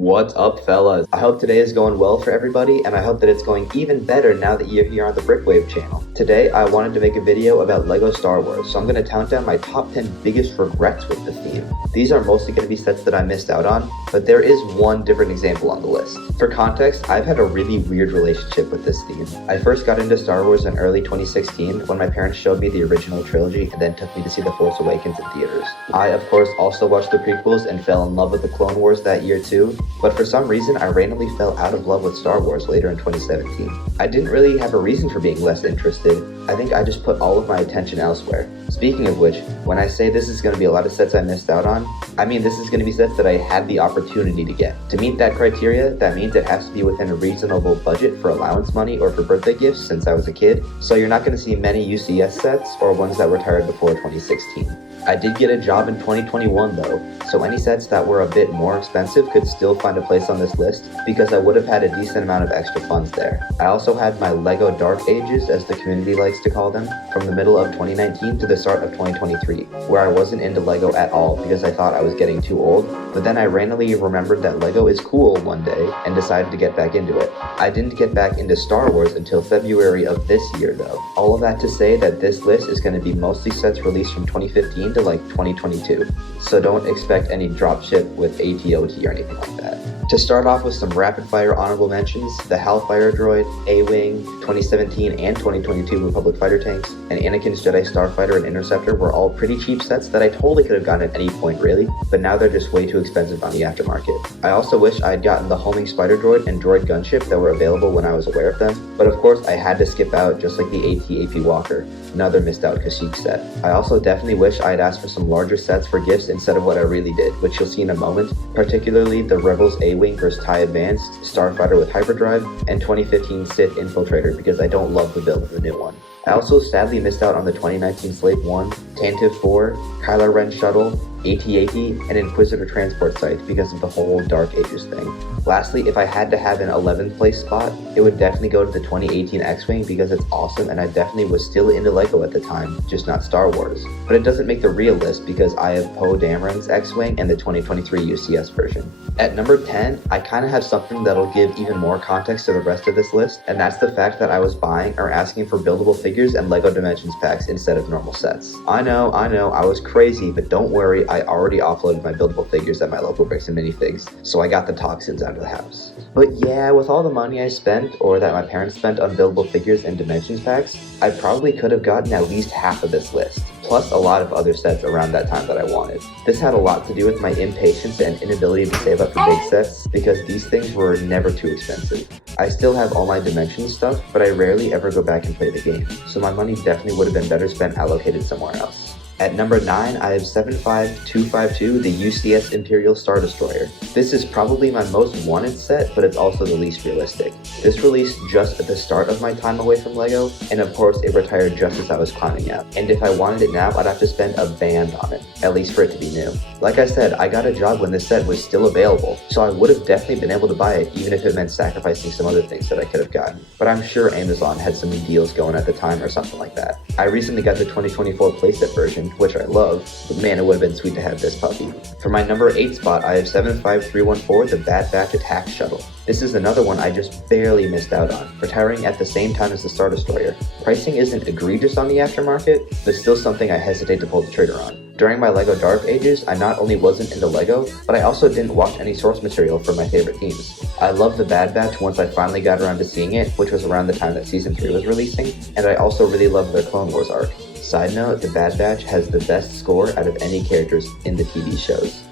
What's up, fellas? I hope today is going well for everybody, and I hope that it's going even better now that you're here on the Brickwave channel. Today, I wanted to make a video about LEGO Star Wars, so I'm going to count down my top 10 biggest regrets with the theme. These are mostly going to be sets that I missed out on, but there is one different example on the list. For context, I've had a really weird relationship with this theme. I first got into Star Wars in early 2016 when my parents showed me the original trilogy and then took me to see The Force Awakens in theaters. I, of course, also watched the prequels and fell in love with the Clone Wars that year too, but for some reason, I randomly fell out of love with Star Wars later in 2017. I didn't really have a reason for being less interested. I think I just put all of my attention elsewhere. Speaking of which, when I say this is going to be a lot of sets I missed out on, I mean this is going to be sets that I had the opportunity to get. To meet that criteria, that means it has to be within a reasonable budget for allowance money or for birthday gifts since I was a kid, so you're not going to see many UCS sets or ones that retired before 2016. I did get a job in 2021 though, so any sets that were a bit more expensive could still find a place on this list because I would have had a decent amount of extra funds there. I also had my LEGO Dark Ages, as the community likes to call them, from the middle of 2019 to the start of 2023, where I wasn't into LEGO at all because I thought I was getting too old, but then I randomly remembered that LEGO is cool one day and decided to get back into it. I didn't get back into Star Wars until February of this year though. All of that to say that this list is going to be mostly sets released from 2015 to like 2022, so don't expect any drop ship with ATOT or anything like that. To start off with some rapid fire honorable mentions, the Hellfire Droid, A-Wing, 2017 and 2022 Republic Fighter tanks, and Anakin's Jedi Starfighter and Interceptor were all pretty cheap sets that I totally could have gotten at any point really, but now they're just way too expensive on the aftermarket. I also wish I had gotten the Homing Spider Droid and Droid Gunship that were available when I was aware of them, but of course I had to skip out just like the AT-AP Walker, another missed out Kashyyyk set. I also definitely wish I had asked for some larger sets for gifts instead of what I really did, which you'll see in a moment, particularly the Rebels A-Wing vs TIE Advanced, Starfighter with Hyperdrive, and 2015 Sith Infiltrator because I don't love the build of the new one. I also sadly missed out on the 2019 Slave 1, Tantive 4, Kylo Ren Shuttle, AT-AT, and Inquisitor transport sites because of the whole Dark Ages thing. Lastly, if I had to have an 11th place spot, it would definitely go to the 2018 X-Wing because it's awesome and I definitely was still into LEGO at the time, just not Star Wars. But it doesn't make the real list because I have Poe Dameron's X-Wing and the 2023 UCS version. At number 10, I kind of have something that'll give even more context to the rest of this list, and that's the fact that I was buying or asking for buildable figures and LEGO Dimensions packs instead of normal sets. I know, I was crazy, but don't worry, I already offloaded my buildable figures at my local Bricks and Minifigs, so I got the toxins out of the house. But yeah, with all the money I spent, or that my parents spent on buildable figures and Dimensions packs, I probably could have gotten at least half of this list, plus a lot of other sets around that time that I wanted. This had a lot to do with my impatience and inability to save up for big sets, because these things were never too expensive. I still have all my Dimensions stuff, but I rarely ever go back and play the game, so my money definitely would have been better spent allocated somewhere else. At number 9, I have 75252, the UCS Imperial Star Destroyer. This is probably my most wanted set, but it's also the least realistic. This released just at the start of my time away from LEGO, and of course it retired just as I was climbing out. And if I wanted it now, I'd have to spend a band on it, at least for it to be new. Like I said, I got a job when this set was still available, so I would have definitely been able to buy it even if it meant sacrificing some other things that I could have gotten. But I'm sure Amazon had some deals going at the time or something like that. I recently got the 2024 playset version, which I love, but man, it would have been sweet to have this puppy. For my number 8 spot, I have 75314, the Bad Batch Attack Shuttle. This is another one I just barely missed out on, retiring at the same time as the Star Destroyer. Pricing isn't egregious on the aftermarket, but still something I hesitate to pull the trigger on. During my LEGO Dark Ages, I not only wasn't into LEGO, but I also didn't watch any source material for my favorite teams. I loved the Bad Batch once I finally got around to seeing it, which was around the time that Season 3 was releasing, and I also really loved their Clone Wars arc. Side note, the Bad Batch has the best score out of any characters in the TV shows.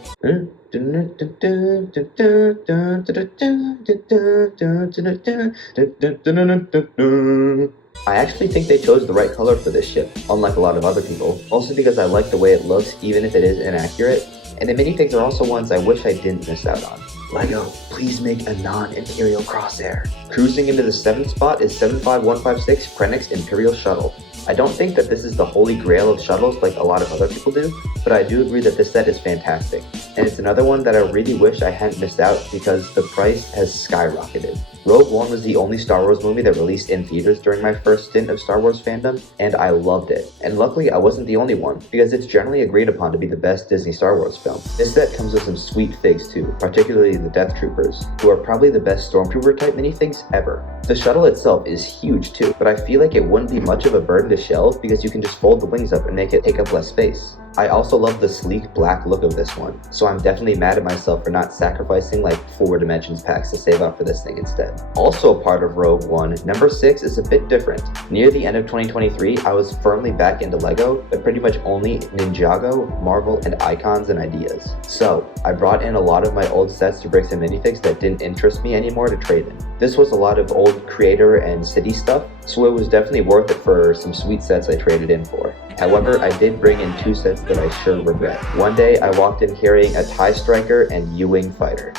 I actually think they chose the right color for this ship, unlike a lot of other people, also because I like the way it looks even if it is inaccurate, and the minifigs are also ones I wish I didn't miss out on. LEGO, please make a non-Imperial Crosshair. Cruising into the 7th spot is 75156 Krennic's Imperial Shuttle. I don't think that this is the holy grail of shuttles like a lot of other people do, but I do agree that this set is fantastic. And it's another one that I really wish I hadn't missed out because the price has skyrocketed. Rogue One was the only Star Wars movie that released in theaters during my first stint of Star Wars fandom, and I loved it. And luckily, I wasn't the only one, because it's generally agreed upon to be the best Disney Star Wars film. This set comes with some sweet figs too, particularly the Death Troopers, who are probably the best Stormtrooper type minifigs ever. The shuttle itself is huge too, but I feel like it wouldn't be much of a burden to shelve because you can just fold the wings up and make it take up less space. I also love the sleek black look of this one, so I'm definitely mad at myself for not sacrificing like 4 Dimensions packs to save up for this thing instead. Also a part of Rogue One, number 6 is a bit different. Near the end of 2023, I was firmly back into LEGO, but pretty much only Ninjago, Marvel, and Icons and Ideas. So, I brought in a lot of my old sets to bricks and minifigs that didn't interest me anymore to trade in. This was a lot of old Creator and City stuff, so it was definitely worth it for some sweet sets I traded in for. However, I did bring in 2 sets that I sure regret. One day, I walked in carrying a TIE Striker and U-Wing Fighter.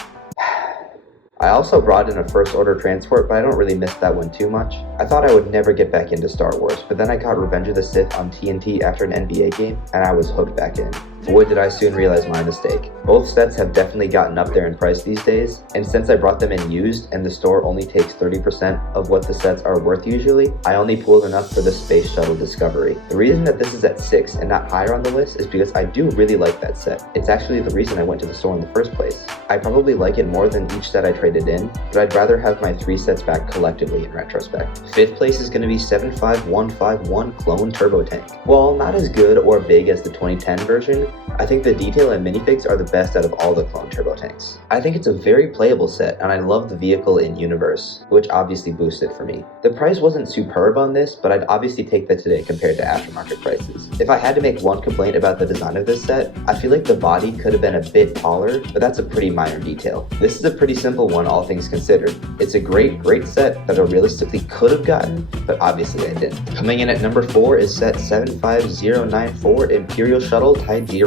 I also brought in a First Order transport, but I don't really miss that one too much. I thought I would never get back into Star Wars, but then I caught Revenge of the Sith on TNT after an NBA game, and I was hooked back in. Boy did I soon realize my mistake. Both sets have definitely gotten up there in price these days, and since I brought them in used and the store only takes 30% of what the sets are worth usually, I only pulled enough for the Space Shuttle Discovery. The reason that this is at 6 and not higher on the list is because I do really like that set. It's actually the reason I went to the store in the first place. I probably like it more than each set I traded in, but I'd rather have my 3 sets back collectively in retrospect. 5th place is going to be 75151 Clone Turbo Tank. While not as good or big as the 2010 version, I think the detail and minifigs are the best out of all the Clone Turbo Tanks. I think it's a very playable set, and I love the vehicle in universe, which obviously boosts it for me. The price wasn't superb on this, but I'd obviously take that today compared to aftermarket prices. If I had to make one complaint about the design of this set, I feel like the body could have been a bit taller, but that's a pretty minor detail. This is a pretty simple one, all things considered. It's a great set that I realistically could have gotten, but obviously I didn't. Coming in at number 4 is set 75094 Imperial Shuttle Tiberium.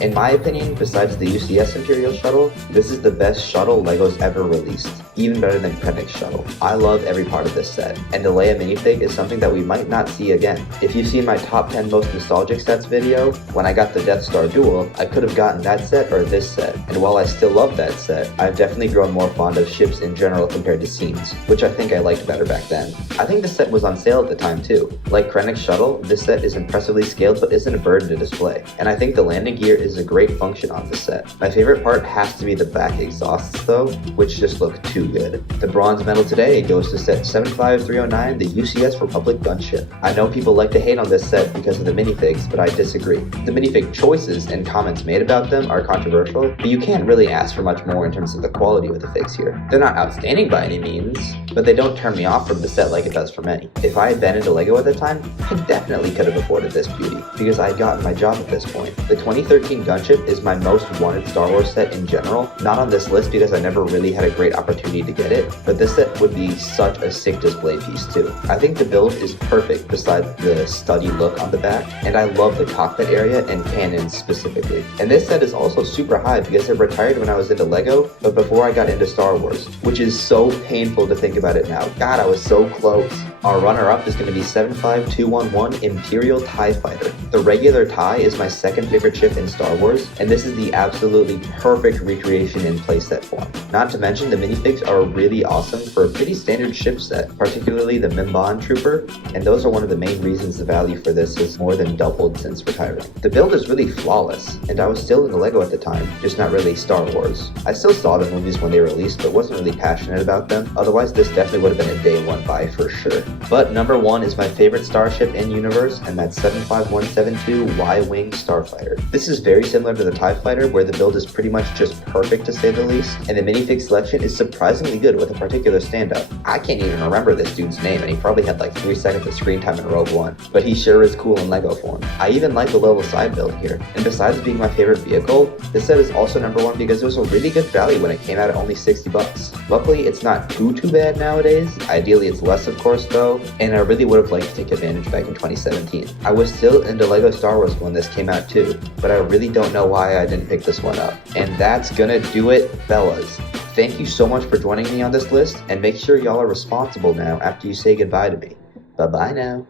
In my opinion, besides the UCS Imperial Shuttle, this is the best shuttle LEGO's ever released, even better than Krennic's shuttle. I love every part of this set, and the Leia minifig is something that we might not see again. If you've seen my top 10 most nostalgic sets video, when I got the Death Star Duel, I could have gotten that set or this set, and while I still love that set, I've definitely grown more fond of ships in general compared to scenes, which I think I liked better back then. I think the set was on sale at the time too. Like Krennic's shuttle, this set is impressively scaled but isn't a burden to display, and I think the landing gear is a great function on this set. My favorite part has to be the back exhausts though, which just look too good. The bronze medal today goes to set 75309, the UCS Republic Gunship. I know people like to hate on this set because of the minifigs, but I disagree. The minifig choices and comments made about them are controversial, but you can't really ask for much more in terms of the quality with the figs here. They're not outstanding by any means, but they don't turn me off from the set like it does for many. If I had been into LEGO at the time, I definitely could have afforded this beauty, because I had gotten my job at this point. The 2013 Gunship is my most wanted Star Wars set in general, not on this list because I never really had a great opportunity to get it, but this set would be such a sick display piece too. I think the build is perfect besides the studdy look on the back, and I love the cockpit area and cannons specifically. And this set is also super high because it retired when I was into LEGO, but before I got into Star Wars, which is so painful to think about it now. God, I was so close. Our runner-up is going to be 75211 Imperial TIE Fighter. The regular TIE is my second favorite ship in Star Wars, and this is the absolutely perfect recreation in playset form. Not to mention, the minifigs are really awesome for a pretty standard ship set, particularly the Mimban Trooper, and those are one of the main reasons the value for this has more than doubled since retiring. The build is really flawless, and I was still into LEGO at the time, just not really Star Wars. I still saw the movies when they released, but wasn't really passionate about them. Otherwise, this definitely would have been a day one buy for sure. But number 1 is my favorite starship in universe, and that's 75172 Y-Wing Starfighter. This is very similar to the TIE Fighter, where the build is pretty much just perfect to say the least, and the minifig selection is surprisingly good with a particular standout. I can't even remember this dude's name, and he probably had like 3 seconds of screen time in Rogue One, but he sure is cool in LEGO form. I even like the level side build here, and besides being my favorite vehicle, this set is also number 1 because it was a really good value when it came out at only $60. Luckily, it's not too bad nowadays. Ideally, it's less of course though, and I really would have liked to take advantage back in 2017. I was still into LEGO Star Wars when this came out too, but I really don't know why I didn't pick this one up. And that's gonna do it, fellas. Thank you so much for joining me on this list, and make sure y'all are responsible now after you say goodbye to me. Bye-bye now.